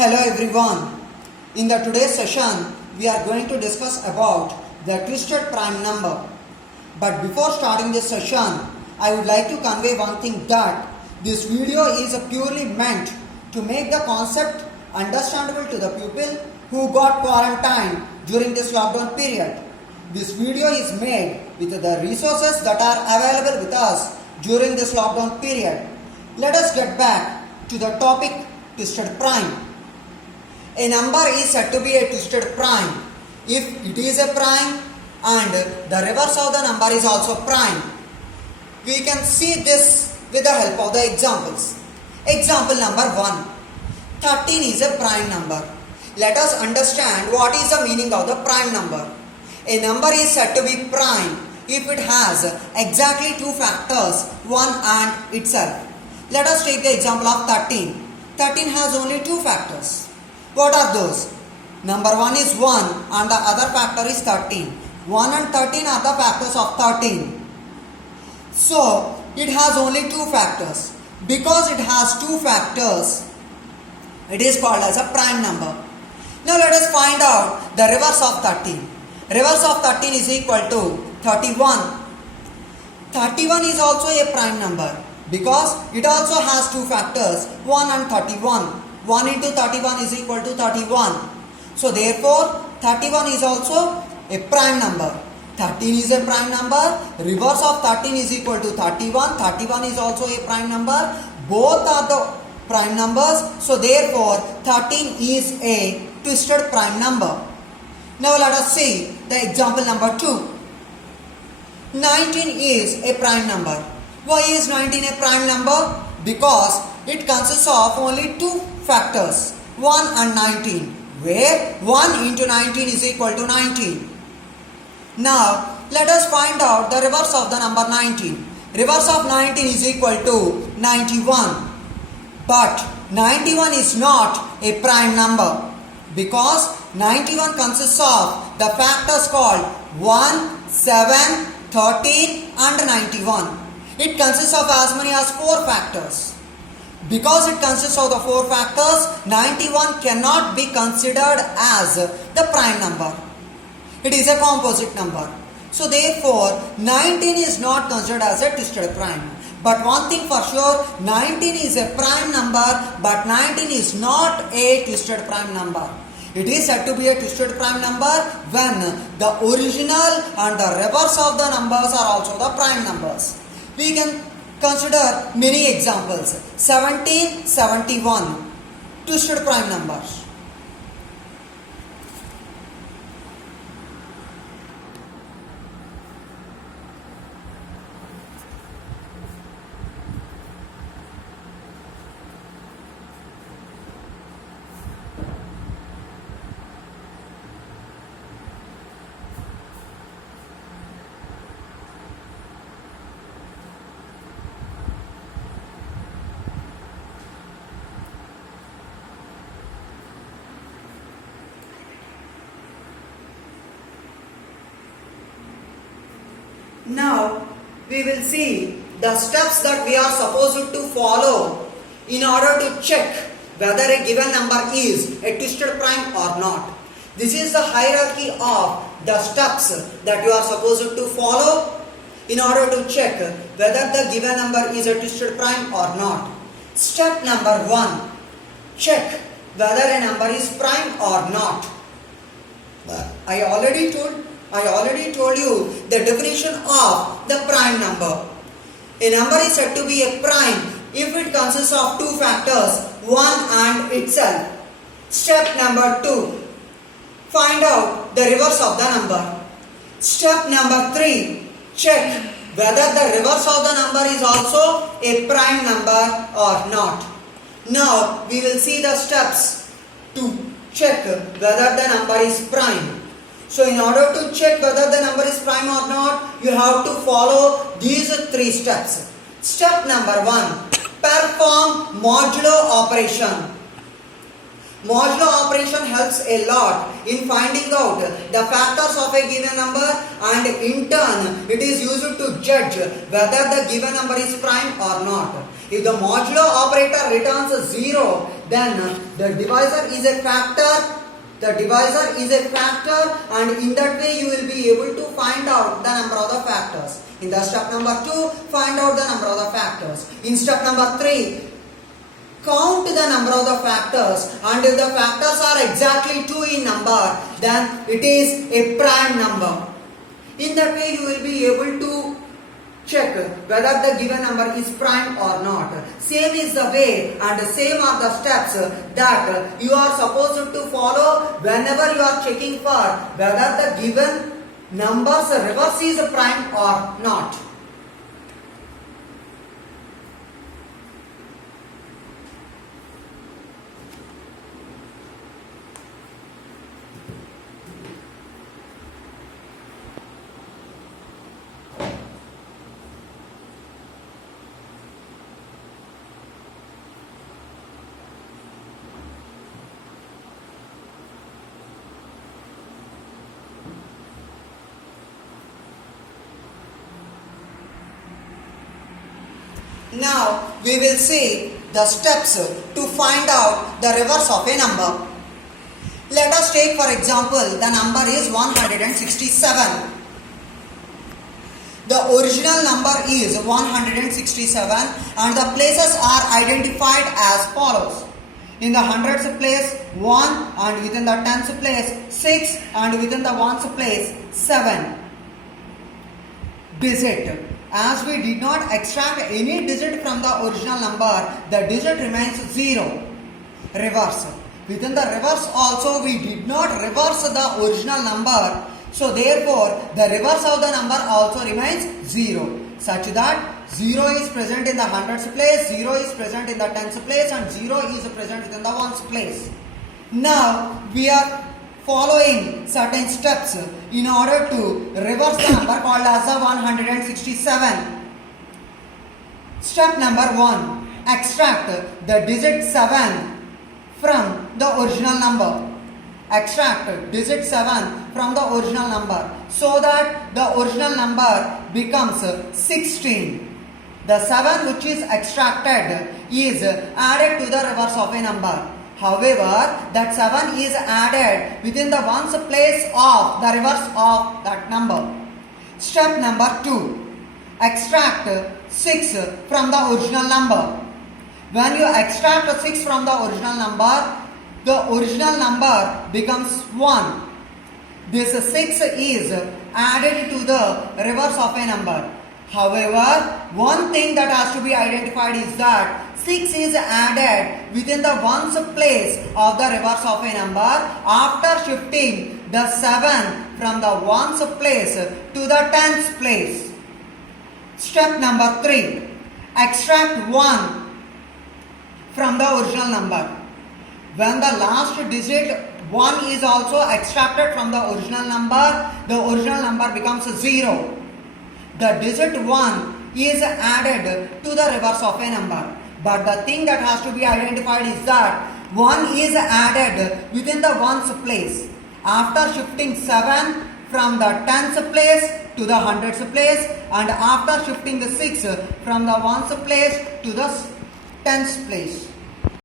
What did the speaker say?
Hello everyone. In the today's session, we are going to discuss about the twisted prime number. But before starting this session, I would like to convey one thing that this video is purely meant to make the concept understandable to the people who got quarantined during this lockdown period. This video is made with the resources that are available with us during this lockdown period. Let us get back to the topic twisted prime. A number is said to be a twisted prime if it is a prime and the reverse of the number is also prime. We can see this with the help of the examples. Example number 1. 13 is a prime number. Let us understand what is the meaning of the prime number. A number is said to be prime if it has exactly two factors, 1 and itself. Let us take the example of 13. 13 has only two factors. What are those? Number 1 is 1 and the other factor is 13. 1 and 13 are the factors of 13. So, it has only two factors. Because it has two factors, it is called as a prime number. Now let us find out the reverse of 13. Reverse of 13 is equal to 31. 31 is also a prime number because it also has two factors, 1 and 31. 1 into 31 is equal to 31. So therefore, 31 is also a prime number. 13 is a prime number. Reverse of 13 is equal to 31. 31 is also a prime number. Both are the prime numbers. So therefore, 13 is a twisted prime number. Now let us see the example number 2. 19 is a prime number. Why is 19 a prime number? Because it consists of only two factors, 1 and 19, where 1 into 19 is equal to 19. Now, let us find out the reverse of the number 19. Reverse of 19 is equal to 91. But 91 is not a prime number because 91 consists of the factors called 1, 7, 13 and 91. It consists of as many as 4 factors. Because it consists of the 4 factors, 91 cannot be considered as the prime number. It is a composite number. So therefore, 19 is not considered as a twisted prime. But one thing for sure, 19 is a prime number, but 19 is not a twisted prime number. It is said to be a twisted prime number when the original and the reverse of the numbers are also the prime numbers. We can consider many examples. 17, 71, twisted prime numbers. Now, we will see the steps that we are supposed to follow in order to check whether a given number is a twisted prime or not. This is the hierarchy of the steps that you are supposed to follow in order to check whether the given number is a twisted prime or not. Step number 1. Check whether a number is prime or not. I already told you the definition of the prime number. A number is said to be a prime if it consists of two factors, 1 and itself. Step number 2. Find out the reverse of the number. Step number 3. Check whether the reverse of the number is also a prime number or not. Now we will see the steps to check whether the number is prime. So in order to check whether the number is prime or not, you have to follow these 3 steps. Step number 1. Perform modulo operation. Modulo operation helps a lot in finding out the factors of a given number, and in turn it is used to judge whether the given number is prime or not. If the modulo operator returns 0, then the divisor is a factor. The divisor is a factor, and in that way you will be able to find out the number of the factors. In the step number 2, find out the number of the factors. In step number 3, count the number of the factors, and if the factors are exactly 2 in number, then it is a prime number. In that way you will be able to check whether the given number is prime or not. Same is the way and same are the steps that you are supposed to follow whenever you are checking for whether the given number's reverse is prime or not. Now we will see the steps to find out the reverse of a number. Let us take for example the number is 167. The original number is 167 and the places are identified as follows. In the hundreds place 1, and within the tens place 6, and within the ones place 7. Digit. As we did not extract any digit from the original number, the digit remains 0. Reverse. Within the reverse also we did not reverse the original number. So therefore the reverse of the number also remains 0. Such that 0 is present in the hundreds place, 0 is present in the tens place, and 0 is present within the ones place. Now we are following certain steps in order to reverse the number called as the 167. Step number 1. Extract the digit 7 from the original number. Extract digit 7 from the original number so that the original number becomes 16. The 7 which is extracted is added to the reverse of a number. However, that 7 is added within the ones place of the reverse of that number. Step number 2. Extract 6 from the original number. When you extract 6 from the original number becomes 1. This 6 is added to the reverse of a number. However, one thing that has to be identified is that 6 is added within the ones place of the reverse of a number after shifting the 7 from the ones place to the tens place. Step number 3. Extract 1 from the original number. When the last digit 1 is also extracted from the original number becomes 0. The digit 1 is added to the reverse of a number. But the thing that has to be identified is that 1 is added within the ones place after shifting 7 from the tens place to the hundreds place, and after shifting the 6 from the ones place to the tens place.